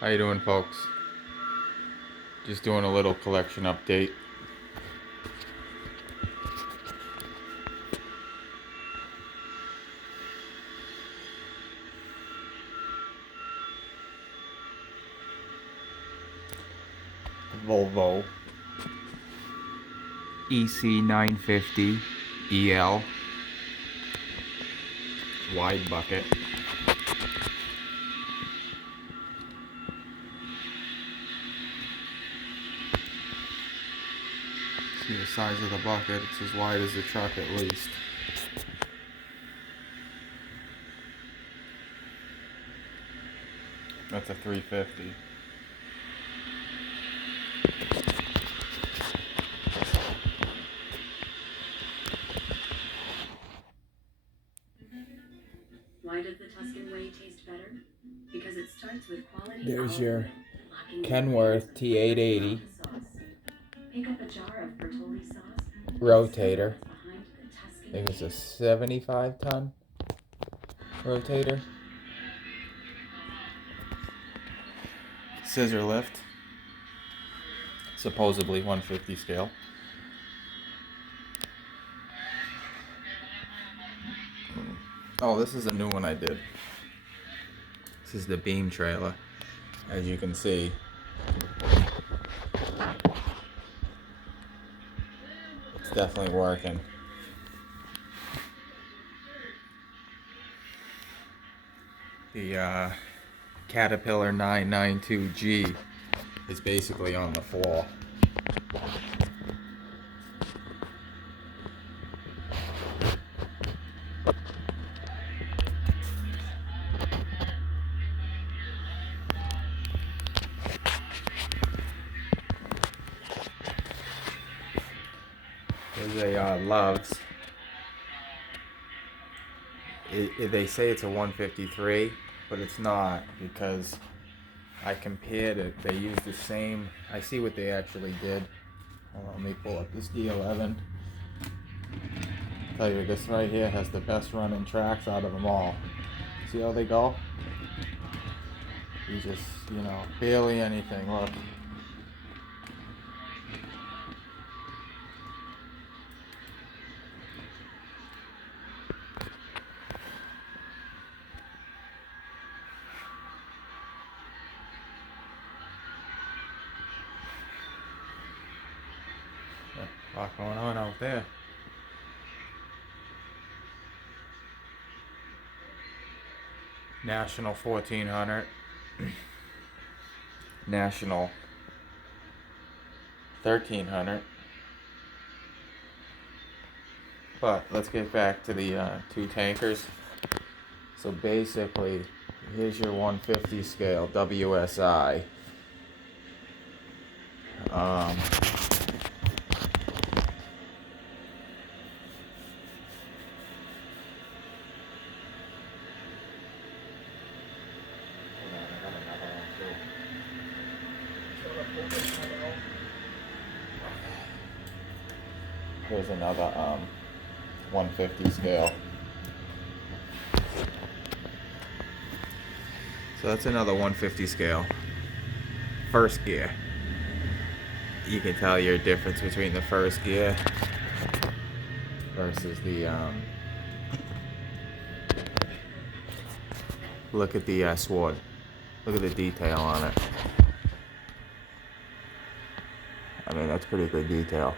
How you doing, folks? Just doing a little collection update. Volvo EC950 EL wide bucket. See the size of the bucket, it's as wide as the truck at least. That's a 350. Why does the Tuscan way taste better? Because it starts with quality. There's your Kenworth T880 Pick up a jar of Bertolli sauce. rotator. I think it's a 75 ton rotator. Scissor lift. Supposedly 150 scale. Oh, this is a new one I did. This is the beam trailer. As you can see, it's definitely working. The Caterpillar 992G is basically on the floor. There's a Loves. They say it's a 153, but it's not, because I compared it. They used the same. I see what they actually did. Hold on, let me pull up this D11. Tell you, this right here has the best running tracks out of them all. See how they go? You just, barely anything. Look. A lot going on out there. National 1400. National 1300. But let's get back to the two tankers. So basically, here's your 150 scale WSI. Here's another 150 scale. So that's another 150 scale. First gear. You can tell your difference between the first gear versus the look at the sword. Look at the detail on it. I mean, that's pretty good detail,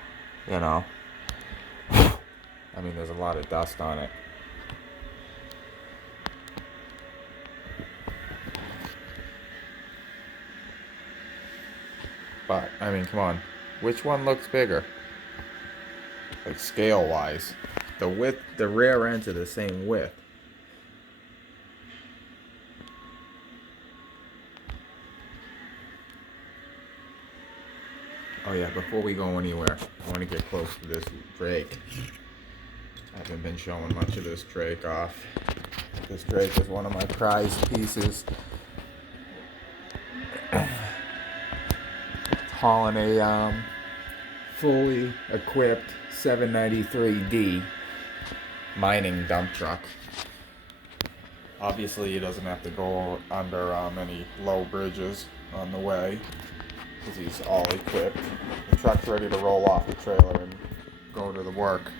I mean, there's a lot of dust on it. But, I mean, come on. Which one looks bigger? Like, scale-wise. The width, the rear ends are the same width. Oh yeah, before we go anywhere, I want to get close to this drake. I haven't been showing much of this drake off. This drake is one of my prized pieces. Hauling a fully equipped 793D mining dump truck. Obviously, he doesn't have to go under any low bridges on the way because he's all equipped. The truck's ready to roll off the trailer and go to the work.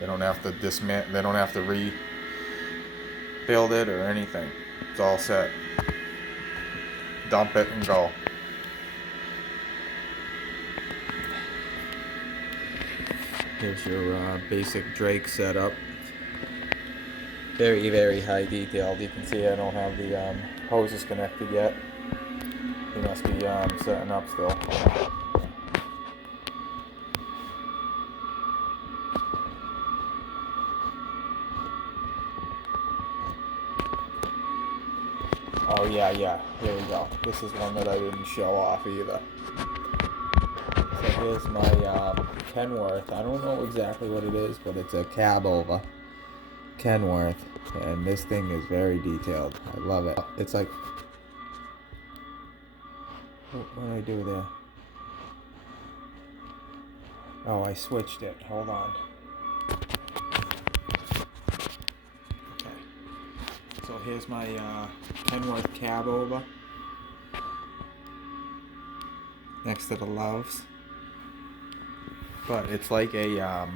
They don't have to dismantle. They don't have to rebuild it or anything. It's all set. Dump it and go. Here's your basic Drake setup. Very, very high detailed. You can see I don't have the hoses connected yet. He must be setting up still. Oh yeah, here we go. This is one that I didn't show off either. So here's my Kenworth. I don't know exactly what it is, but it's a cab over Kenworth, and this thing is very detailed. I love it. It's like, what did I do there? Oh, I switched it. Hold on. Okay. So here's my Kenworth cab over next to the Loves. But it's like a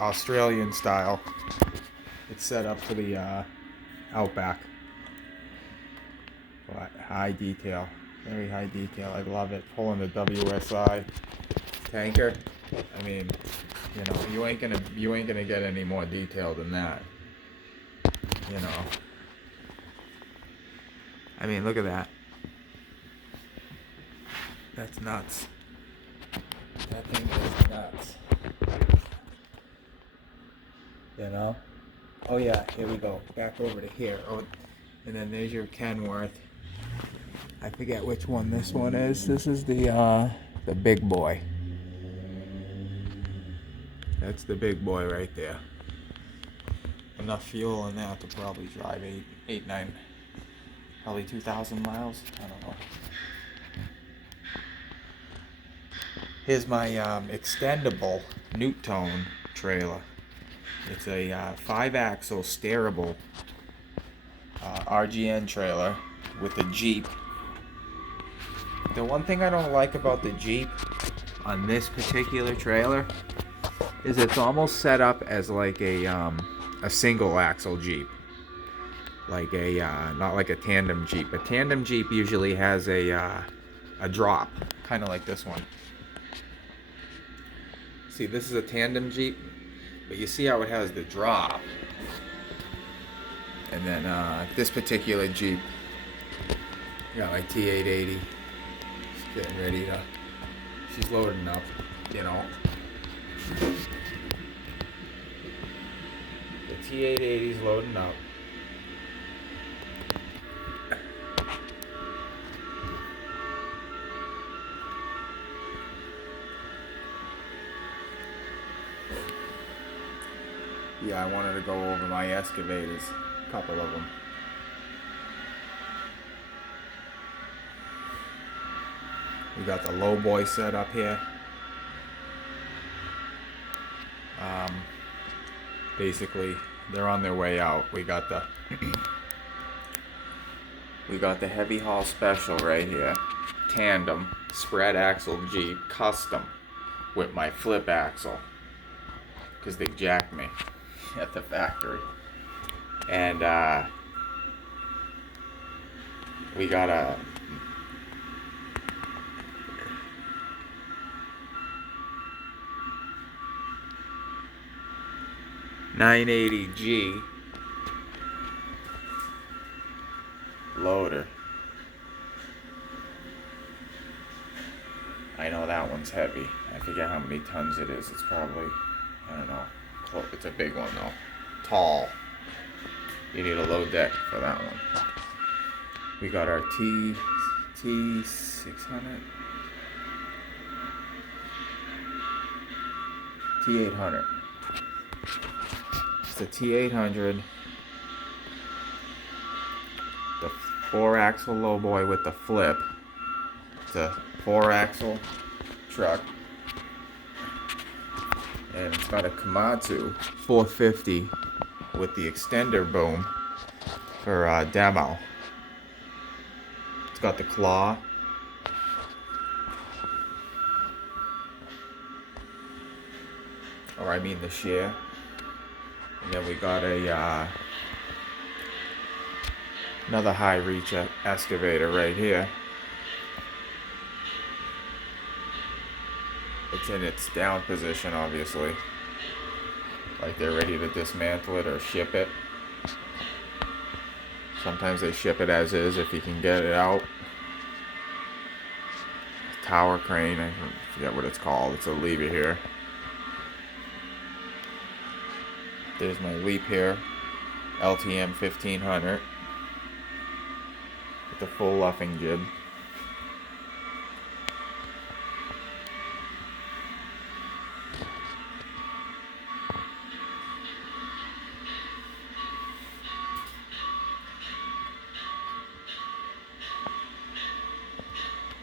Australian style. It's set up for the Outback. But high detail, very high detail. I love it. Pulling the WSI tanker. I mean, you know, you ain't gonna get any more detail than that. You know. I mean, look at that. That's nuts. That thing is nuts. You know? Oh yeah, here we go. Back over to here. Oh, and then there's your Kenworth. I forget which one this one is. This is the big boy. That's the big boy right there. Enough fuel in that to probably drive 9, probably 2,000 miles. I don't know. Here's my extendable Nuketown trailer. It's a 5-axle steerable RGN trailer with a Jeep. The one thing I don't like about the Jeep on this particular trailer is it's almost set up as like a single axle Jeep. Like a not like a tandem Jeep. A tandem Jeep usually has a drop, kind of like this one. See, this is a tandem Jeep, but you see how it has the drop. And then this particular Jeep, got my T880. She's getting ready to, she's loading up, you know. The T880's loading up. Yeah, I wanted to go over my Excavators, a couple of them. We got the lowboy set up here. Basically, they're on their way out. We got the heavy haul special right here, tandem spread axle Jeep custom with my flip axle, because they jacked me at the factory. And we got a .980G loader. I know that one's heavy. I forget how many tons it is. It's probably, I don't know. It's a big one though. Tall. You need a low deck for that one. We got our T600. T800. It's the T800. The 4-axle lowboy with the flip. It's a 4-axle truck. And it's got a Komatsu 450 with the extender boom. for demo. It's got the claw. Or I mean the shear. And then we got a another high reach excavator right here. It's in its down position, obviously. Like they're ready to dismantle it or ship it. Sometimes they ship it as is if you can get it out. Tower crane, I forget what it's called. It's a lever here. There's my leap here. LTM 1500. With the full luffing jib.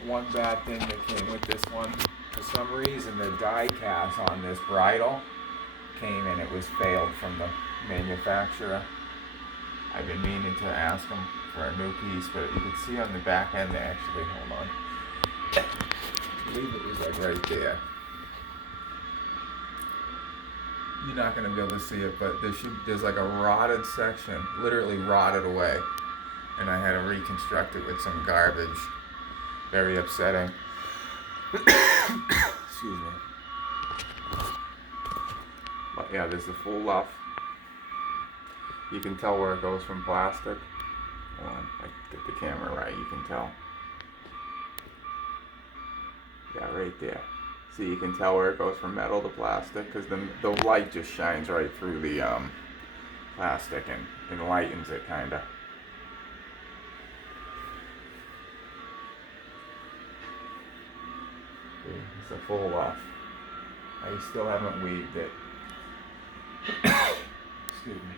One bad thing that came with this one, for some reason the die cast on this bridle came and it was failed from the manufacturer. I've been meaning to ask them for a new piece, but you can see on the back end they actually, hold on, I believe it was like right there. You're not going to be able to see it, but there's like a rotted section, literally rotted away, and I had to reconstruct it with some garbage. Very upsetting. Excuse me. But yeah, there's the full luff. You can tell where it goes from plastic. Hold on, I get the camera right, you can tell. Yeah, right there. See, you can tell where it goes from metal to plastic, because the light just shines right through the plastic and lightens it, kinda. It's a full luff. I still haven't weaved it. Excuse me.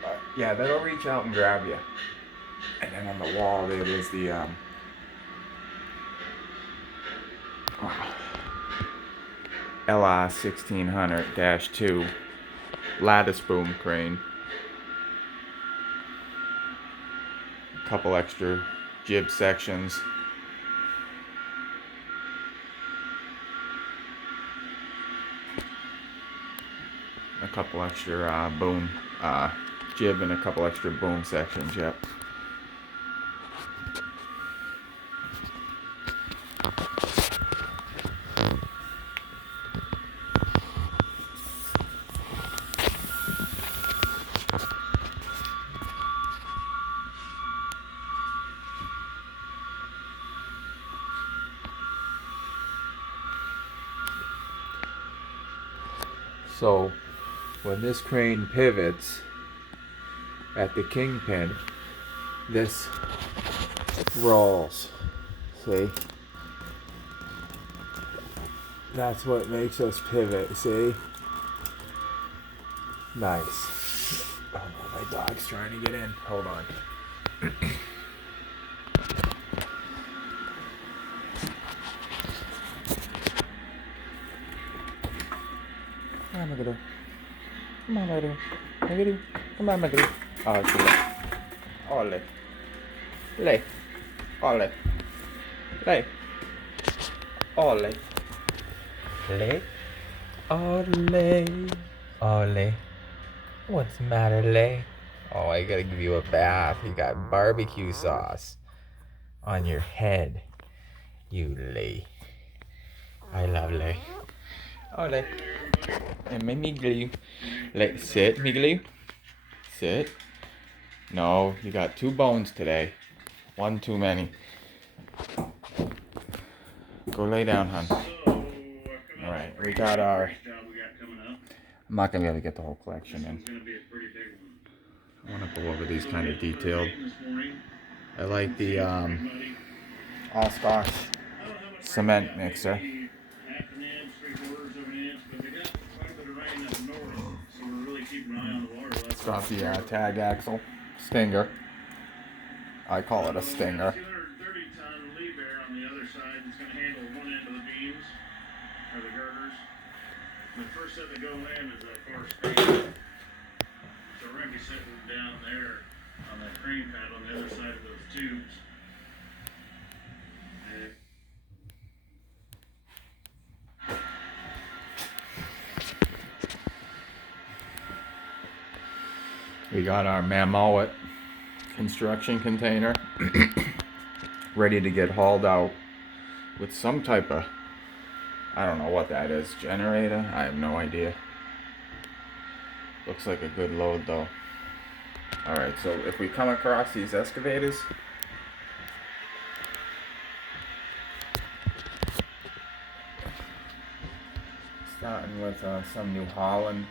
But yeah, that'll reach out and grab you. And then on the wall there is the LR 1600-2 lattice boom crane. A couple extra jib sections. A couple extra boom jib and a couple extra boom sections, yep. So when this crane pivots at the kingpin, this rolls. See? That's what makes us pivot, see? Nice. Oh no, my dog's trying to get in. Hold on. Come on, Magadu. Come on, Magadu. Magadu. Come on, Magadu. Oh, it's ole. Ole. Lei. Ole. Lei. Ole. Lei. Ole. Ole. What's the matter, Lei? Oh, I gotta give you a bath. You got barbecue sauce on your head. You Lei. I love Lei. Ole. And make me glue. Let's sit, Miglu. Sit. No, you got 2 bones today. 1 too many. Go lay down, hon. Alright, we got our... I'm not going to be able to get the whole collection in. I want to go over these kind of detailed. I like the all-stock cement mixer. It's got the tag axle stinger. I call it a stinger. 230-ton lead bear on the other side. It's going to handle one end of the beams or the girders. And the first set that go in is a far span. So we're going to be sitting down there on that crane pad on the other side of those tubes. We got our Mammoet construction container ready to get hauled out with some type of, I don't know what that is, generator? I have no idea. Looks like a good load though. Alright, so if we come across these excavators, starting with some New Holland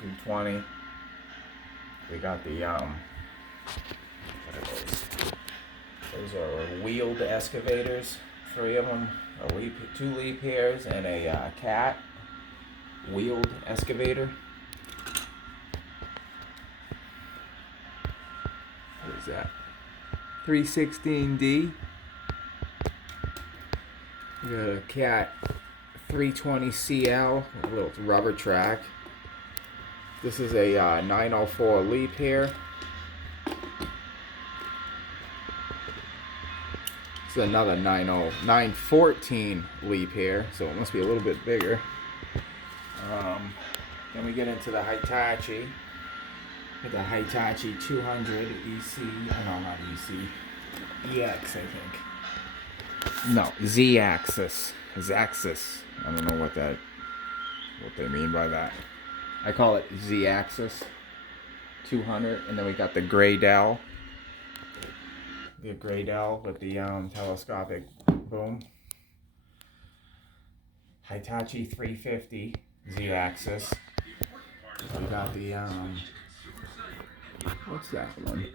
220. We got the what are those? Those are wheeled excavators. 3 of them, 2 leaf pairs, and a cat wheeled excavator. What is that? 316D. We got a cat 320CL, a little rubber track. This is a 904 leaf here. This is another 914 leap here, so it must be a little bit bigger. Then we get into the Hitachi. The Hitachi 200 EC. No, not EC. EX, I think. No, Z-axis. Z-axis. I don't know what they mean by that. I call it Z-axis 200, and then we got the Graydell. The Graydell with the telescopic boom. Hitachi 350 Z-axis. We got the what's that one?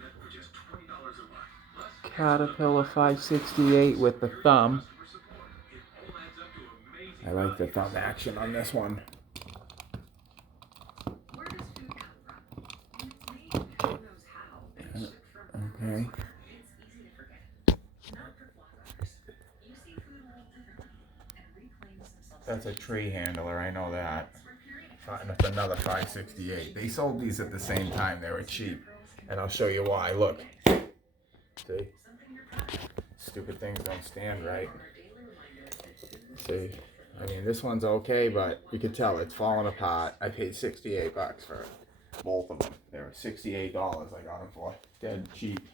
Caterpillar 568 with the thumb. I like the thumb action on this one. Okay. That's a tree handler, I know that. That's another 568. They sold these at the same time. They were cheap. And I'll show you why. Look. See? Stupid things don't stand right. See? I mean, this one's okay, but you can tell it's falling apart. I paid $68 for both of them. They were $68 I got them for. Dead cheap.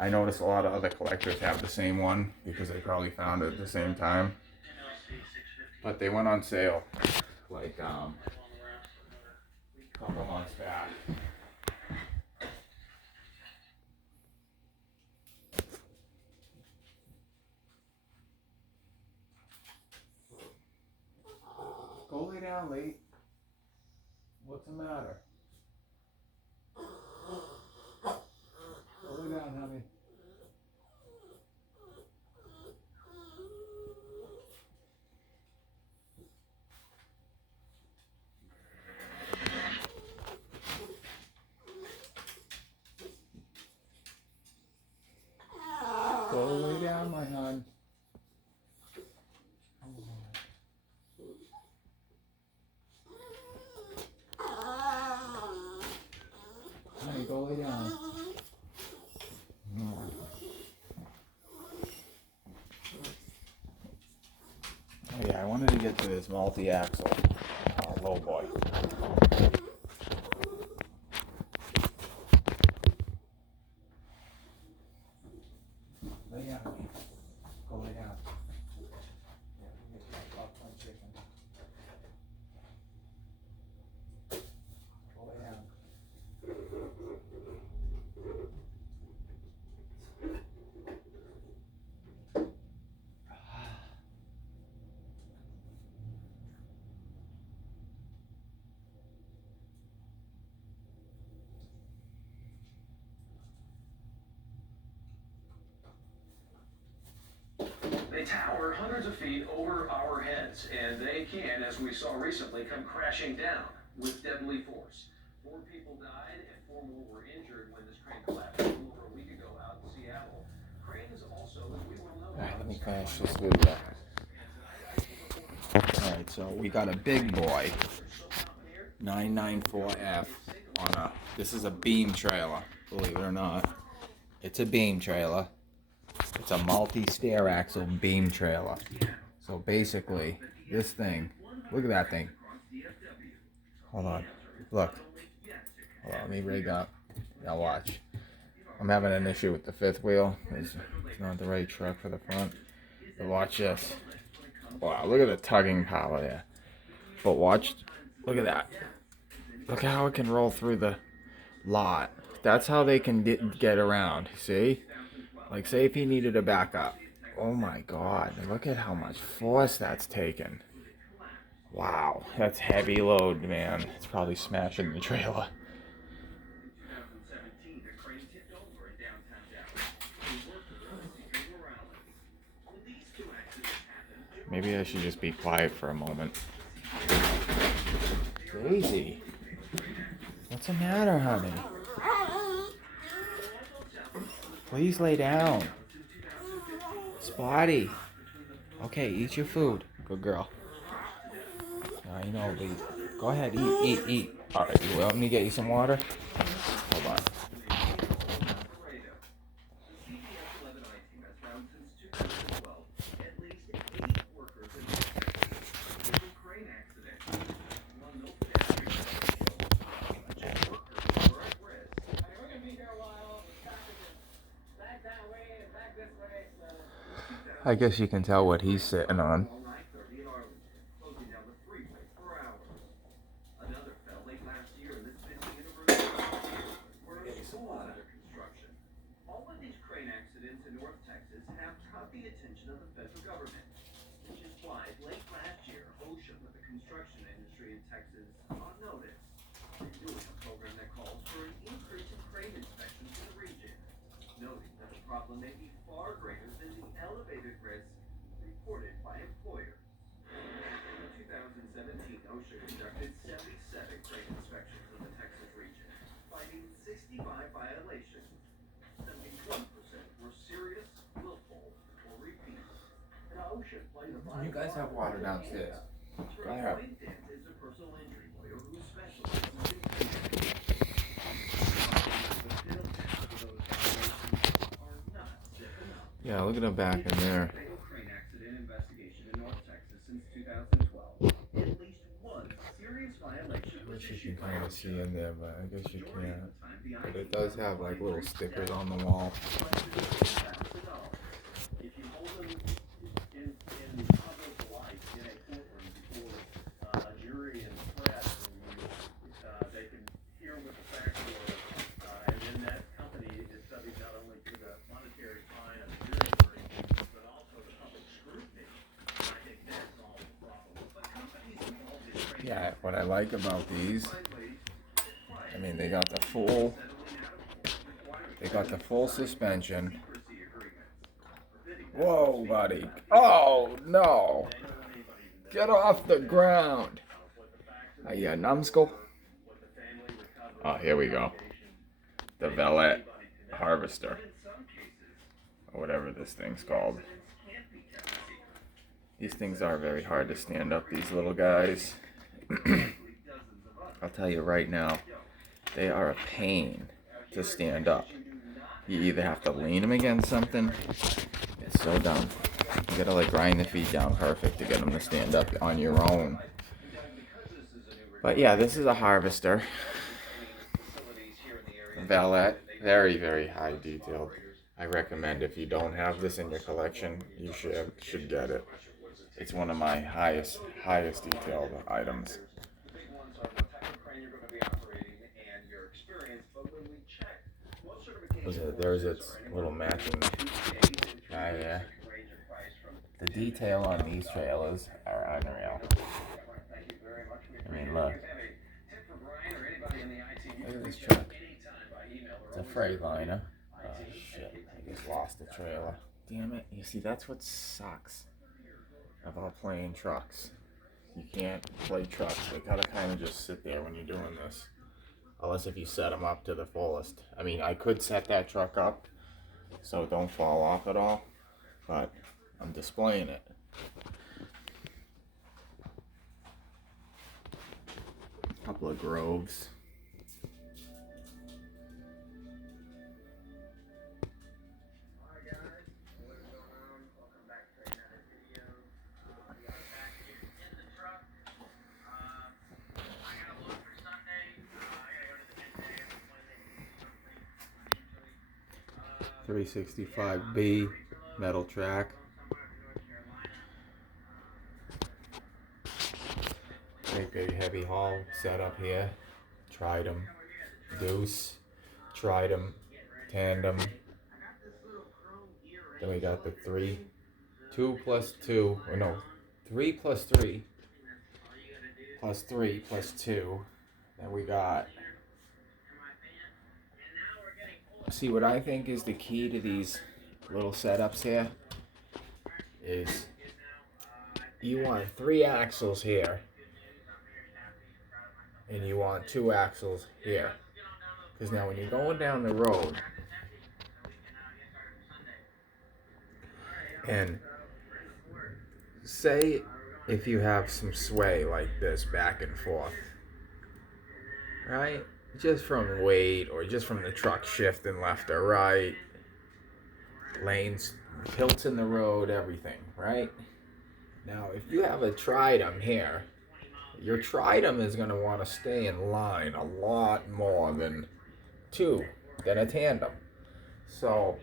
I noticed a lot of other collectors have the same one because they probably found it at the same time. But they went on sale like a couple months back. Go lay down, Lee. What's the matter? Go lay down, honey. Go lay down, my hon. Honey, go lay down. Oh yeah, I wanted to get to this multi-axle lowboy. Lay down. Go lay down. Yeah, we get that popcorn chicken. Go lay down. They tower hundreds of feet over our heads, and they can, as we saw recently, come crashing down with deadly force. 4 people died and 4 more were injured when this crane collapsed a little over a week ago out in Seattle. Cranes also, as we well know... Alright, let me finish this video. Alright, so we got a big boy 994F on a This is a beam trailer, believe it or not. It's a beam trailer. It's a multi-stair axle beam trailer. So basically, this thing, look at that thing. Hold on, look. Hold on, let me rig up. Now watch. I'm having an issue with the fifth wheel. It's not the right truck for the front. But watch this. Wow, look at the tugging power there. But watch, look at that. Look at how it can roll through the lot. That's how they can get around, see? Like, say if he needed to back up. Oh my god, look at how much force that's taken. Wow, that's heavy load, man. It's probably smashing the trailer. Maybe I should just be quiet for a moment. Daisy, what's the matter, honey? Please lay down. Spotty. Okay, eat your food. Good girl. I know, baby. Go ahead, eat. Alright, you want me to get you some water? Hold on. I guess you can tell what he's sitting on. All of these crane accidents in North Texas have caught the attention of the federal government, which is why late last year, OSHA put the construction industry in Texas on notice. They're doing a program that calls for an increase in crane inspections in the region, noting that the problem may be far greater than the elevated risks reported by employers. In 2017, OSHA conducted 77 crane inspections in the Texas region, finding 65 violations. 71% were serious, willful, or repeat. And OSHA played a vital You guys have water downstairs. Go ahead. Dent is a personal injury lawyer who specializes in Yeah, look at him back in there. fatal crane accident investigation in North Texas since 2012. At least one serious violation I was wish you issued can by kind of see in there, but I guess you majority of can't. the time, the But it IT does have like little violates stickers steps. on the wall. If you hold them in public light in a courtroom before a jury and press, and they can hear what the facts were, and then that company is subject not only to the monetary fine of the jury verdict, but also the public scrutiny. I think that solves the problem. But companies involved in training Yeah, what I like about these, I mean, they got the full suspension. Whoa, buddy. Oh, no. Get off the ground. Are you a numbskull? Oh, here we go. The Valet Harvester. Or whatever this thing's called. These things are very hard to stand up, these little guys. I'll tell you right now, they are a pain to stand up. You either have to lean them against something. It's so dumb. You gotta like grind the feet down perfect to get them to stand up on your own. But yeah, this is a harvester. Valet, very, very high detailed. I recommend if you don't have this in your collection, you should get it. It's one of my highest detailed items. There's its little matching guy there. The detail on these trailers are unreal. I mean, look. Look at this truck. It's a Freightliner. Oh shit, I just lost the trailer. Damn it. You see, that's what sucks about playing trucks. You can't play trucks. They gotta kind of just sit there when you're doing this. Unless if you set them up to the fullest. I mean, I could set that truck up so it don't fall off at all, but I'm displaying it. A couple of Groves. 365B metal track. Big heavy haul setup here. Tried them. Deuce. Tried them. Tandem. Then we got the 3 plus 2, or no, 3 plus 3 plus 3 plus 2. Then we got, see what I think is the key to these little setups here is you want 3 axles here and you want 2 axles here. Because now when you're going down the road and say if you have some sway like this back and forth, right? Just from weight or just from the truck shifting left or right, lanes, tilts in the road, everything, right? Now, if you have a tridem here, your tridem is going to want to stay in line a lot more than a tandem. So,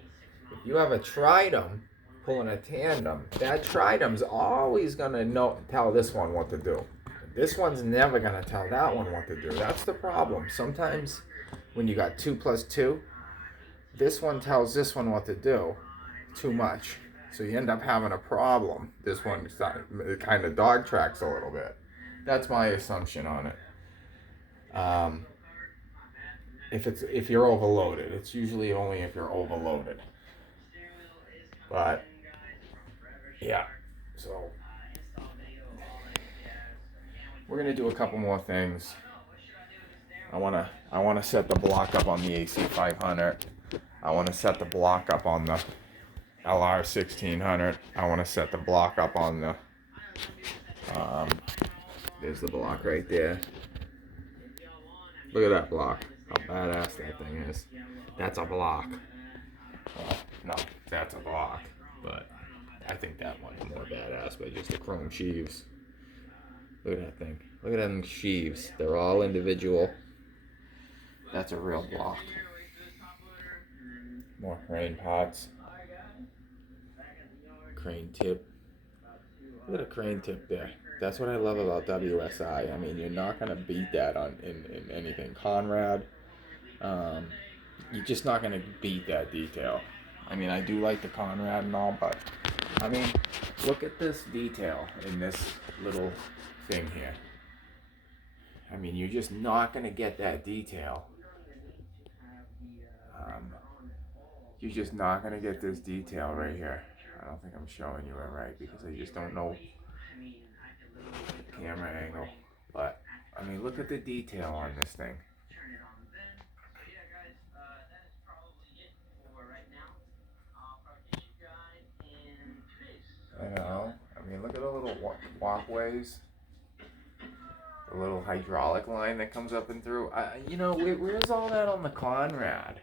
if you have a tridem pulling a tandem, that tridem's always going to tell this one what to do. This one's never going to tell that one what to do. That's the problem. Sometimes when you got 2 plus 2, this one tells this one what to do too much. So you end up having a problem. This one kind of dog tracks a little bit. That's my assumption on it. If you're overloaded, it's usually only if you're overloaded. But yeah, so we're gonna do a couple more things. I wanna set the block up on the AC 500. I wanna set the block up on the LR 1600. I wanna set the block up on the there's the block right there. Look at that block. How badass that thing is. That's a block. Well, no, that's a block. But I think that one's more badass by just the chrome sheaves. Look at that thing. Look at them sheaves. They're all individual. That's a real block. More crane pots. Crane tip. Look at a crane tip there. That's what I love about WSI. I mean, you're not going to beat that in anything. Conrad, you're just not going to beat that detail. I mean, I do like the Conrad and all, but, I mean, look at this detail in this little thing here. I mean, you're just not going to get that detail. You're just not going to get this detail right here. I don't think I'm showing you it right because I just don't know camera angle. But, I mean, look at the detail on this thing. I know. I mean, look at the little walkways. The little hydraulic line that comes up and through. Where's all that on the Conrad?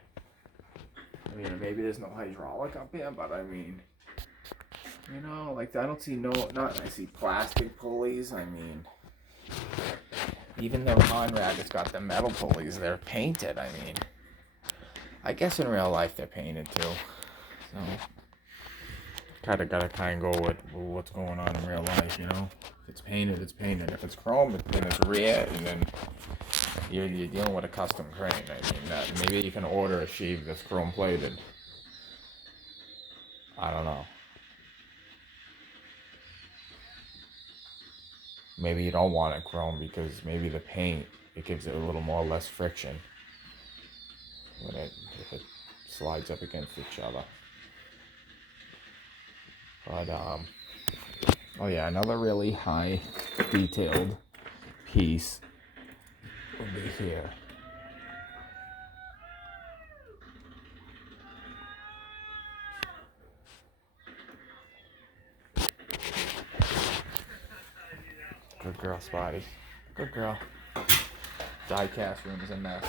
I mean, maybe there's no hydraulic up here, but I mean, like I don't see I see plastic pulleys. I mean, even the Conrad has got the metal pulleys. They're painted. I mean, I guess in real life they're painted too. So, gotta go with what's going on in real life, If it's painted, it's painted. If it's chrome, then it's red, and then you're dealing with a custom crane. I mean, maybe you can order a sheave that's chrome plated. I don't know. Maybe you don't want it chrome because maybe the paint, it gives it a little more less friction if it slides up against each other. But oh yeah, another really high detailed piece would be here. Good girl, Spotty. Good girl. Die cast room is a mess.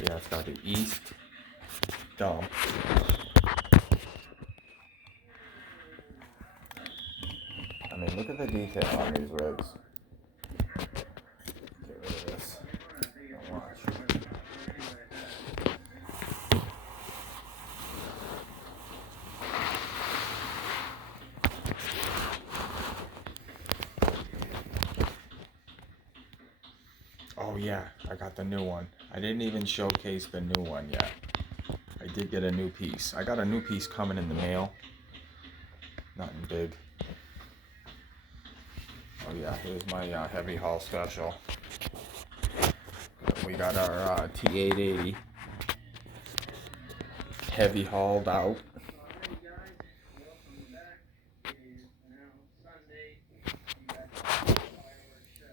Yeah, it's got the east dump. I mean, look at the detail on these rigs. Oh yeah, I got the new one. I didn't even showcase the new one yet. I did get a new piece. I got a new piece coming in the mail. Nothing big. Oh yeah, here's my heavy haul special. We got our T880 heavy hauled out. Alright guys, welcome back. It is now Sunday. You guys have the fireworks show.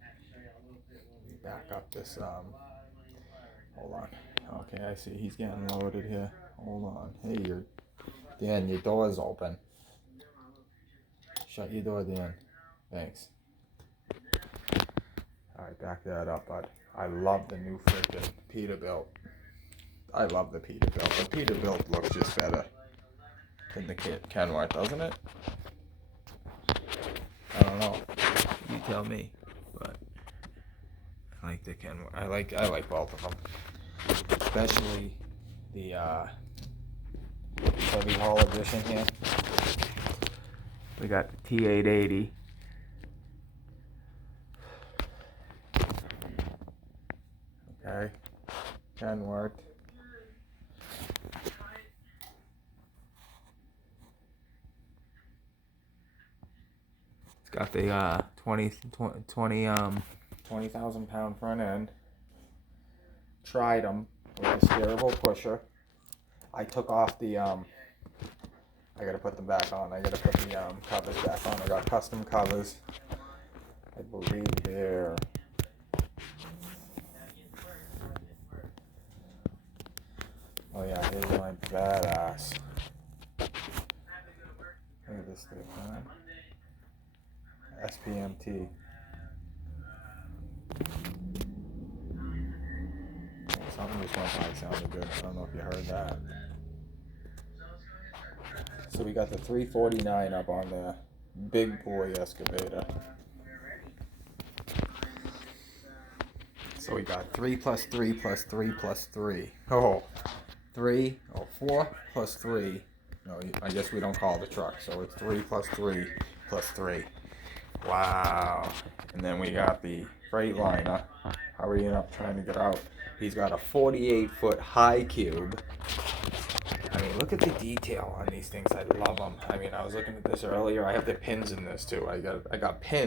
I have to show you a little bit what we Back up this, a lot of money in fireworks. hold on. Okay, I see he's getting loaded here. Hold on. Hey, Dan, your door's open. Shut your door, Dan. Thanks. Alright, back that up, bud. I love the new freaking Peterbilt. I love the Peterbilt. The Peterbilt looks just better than the Kenworth, doesn't it? I don't know. You tell me. But I like the Kenworth. I like both of them. Especially the heavy haul edition here. We got the T880. Okay. Kenworth. It's got the 20,000 pound front end. Tried them with a steerable pusher. I took off the I gotta put them back on. I gotta put the covers back on. I got custom covers. I believe they're oh yeah, here's my badass. Look at this thing, man. SPMT. Something just went by, sounded good. I don't know if you heard that. So we got the 349 up on the big boy excavator. So we got 3 plus 3 plus 3 plus 3. Oh, 3, oh, 4 plus 3. No, I guess we don't call it a truck, so it's 3 plus 3 plus 3. Wow. And then we got the Freightliner hurrying up trying to get out. He's got a 48-foot high cube. I mean, look at the detail on these things. I love them. I mean, I was looking at this earlier. I have the pins in this too. I got pins